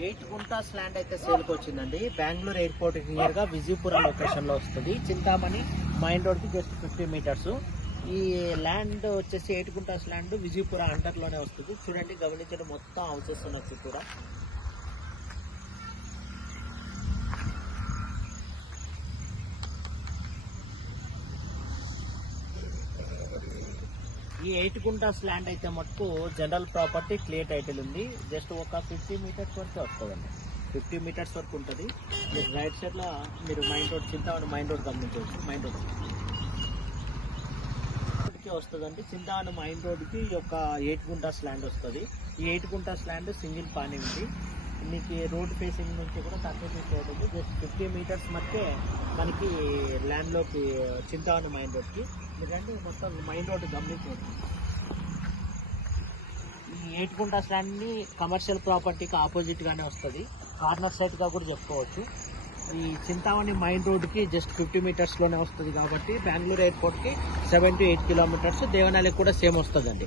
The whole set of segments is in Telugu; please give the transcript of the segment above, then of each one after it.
8 గుంటాస్ ల్యాండ్ అయితే సేల్కి వచ్చిందండి. బెంగళూరు ఎయిర్పోర్ట్ నియర్ గా విజయపుర లొకేషన్ లో వస్తుంది. చింతామణి మైన్ రోడ్ కి జస్ట్ 50 మీటర్స్. ఈ ల్యాండ్ వచ్చేసి 8 గుంటాస్ ల్యాండ్ విజయపుర అండర్ లోనే వస్తుంది. చూడండి, గమనించండి, మొత్తం హౌసెస్ ఉన్న చుట్టూరా. ఈ 8 గుంటాస్ ల్యాండ్ అయితే మటుకు జనరల్ ప్రాపర్టీ క్లియర్ టైటిల్ ఉంది. జస్ట్ ఒక 50 మీటర్స్ వరకు వస్తుందండి. 50 మీటర్స్ వరకు ఉంటుంది. మీరు రైట్ సైడ్ లో మీరు mine road, Chintamani mine road గమనించవచ్చు. మైన్ రోడ్ వస్తుందండి. చింతామణి మైన్ రోడ్ కి ఒక 8 గుంటాస్ ల్యాండ్ వస్తుంది. ఈ 8 గుంటాస్ ల్యాండ్ సింగిల్ పానీ ఉంది. మీకు రోడ్ ఫేసింగ్ నుంచి కూడా 30 ఫీట్ రోడ్ ఉంది. జస్ట్ 50 మీటర్స్ మధ్య మనకి ల్యాండ్ లోకి చింతామణి మైన్ రోడ్ కి ఎందుకంటే మొత్తం మైన్ రోడ్ గమనించండి. ఈ 8 గుంటాస్ ల్యాండ్ ని కమర్షియల్ ప్రాపర్టీకి ఆపోజిట్ గానే వస్తుంది. కార్నర్ సైడ్ గా కూడా చెప్పుకోవచ్చు. ఈ చింతామణి మైన్ రోడ్ కి జస్ట్ 50 మీటర్స్ లోనే వస్తుంది కాబట్టి బెంగళూరు ఎయిర్పోర్ట్ కి 7 to 8 కిలోమీటర్స్. దేవనాలకి కూడా సేమ్ వస్తుందండి.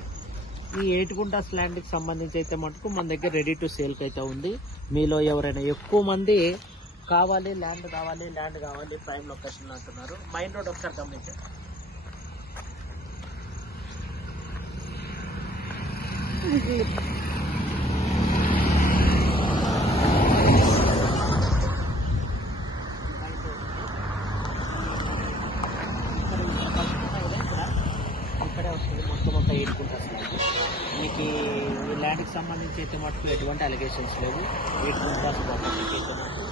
ఈ 8 గుంటాస్ ల్యాండ్ కి సంబంధించి అయితే మటుకు మన దగ్గర రెడీ టు సేల్ కి అయితే ఉంది. మీలో ఎవరైనా ఎక్కువ మంది ల్యాండ్ కావాలి ప్రైమ్ లొకేషన్ అంటున్నారు. మైన్ రోడ్ ఒకసారి గమనించండి. ఇక్కడే వస్తుంది మొత్తం ఒక 8 గుంటాస్ ల్యాండ్. మీకు ఈ ల్యాండ్కి సంబంధించి అయితే మటుకు ఎటువంటి అలిగేషన్స్ లేవు. 8 గుంటాస్ ప్రాపర్టీకి అయితే మటుకు.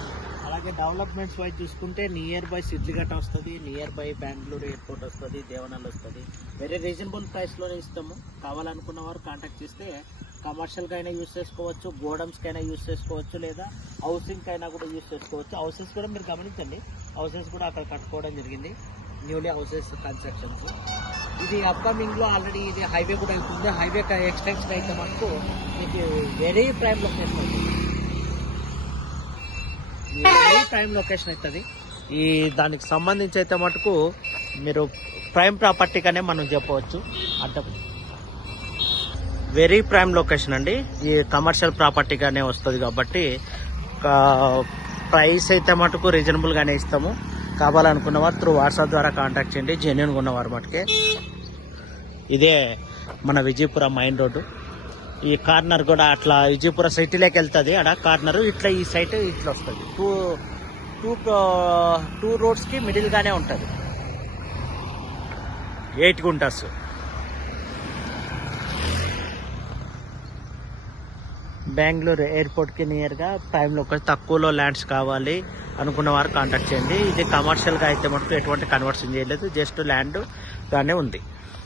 అలాగే డెవలప్మెంట్స్ వైజ్ చూసుకుంటే నియర్ బై సిద్దిఘట్ట వస్తుంది, నియర్ బై బెంగళూరు ఎయిర్పోర్ట్ వస్తుంది, దేవనాలు వస్తుంది. వెరీ రీజనబుల్ ప్రైస్లోనే ఇస్తాము. కావాలనుకున్న వారు కాంటాక్ట్ చేస్తే కమర్షియల్గా అయినా యూస్ చేసుకోవచ్చు, గోడమ్స్కి అయినా యూస్ చేసుకోవచ్చు, లేదా హౌసింగ్కి అయినా కూడా యూస్ చేసుకోవచ్చు. హౌసెస్ కూడా మీరు గమనించండి, హౌసెస్ కూడా అక్కడ కట్టుకోవడం జరిగింది. Newly houses constructions. ఇది అప్కమింగ్ లో ఆల్రెడీ ఇది హైవే కూడా అవుతుంది. హైవే ఎక్స్టెన్షన్ అయితే మటుకు మీకు వెరీ ప్రైమ్ లొకేషన్ అవుతుంది. వెరీ ప్రైమ్ లొకేషన్ అవుతుంది. ఈ దానికి సంబంధించి అయితే మటుకు మీరు ప్రైమ్ ప్రాపర్టీగానే మనం చెప్పవచ్చు. అడ్డం వెరీ ప్రైమ్ లొకేషన్ అండి. ఈ కమర్షియల్ ప్రాపర్టీగానే వస్తుంది కాబట్టి ప్రైస్ అయితే మటుకు రీజనబుల్ గానే ఇస్తాము. కావాలనుకున్న వారు త్రూ వాట్సాప్ ద్వారా కాంటాక్ట్ చేయండి. జెన్యూన్గా ఉన్నవారు మటుకే. ఇదే మన విజయపుర మైన్ రోడ్డు. ఈ కార్నర్ కూడా అట్లా విజయపుర సిటీలోకి వెళ్తుంది. అక్కడ కార్నర్ ఇట్లా ఈ సైట్ ఇట్లా వస్తుంది. టూ రోడ్స్కి మిడిల్గానే ఉంటుంది. 8 గుంటాస్. బెంగళూరు ఎయిర్పోర్ట్కి నియర్గా ప్రైమ్ లొకేషన్. తక్కువలో ల్యాండ్స్ కావాలి అనుకున్న వారు కాంటాక్ట్ చేయండి. ఇది కమర్షియల్గా అయితే మటుకు ఎటువంటి కన్వర్షన్ చేయలేదు, జస్ట్ ల్యాండ్ గానే ఉంది.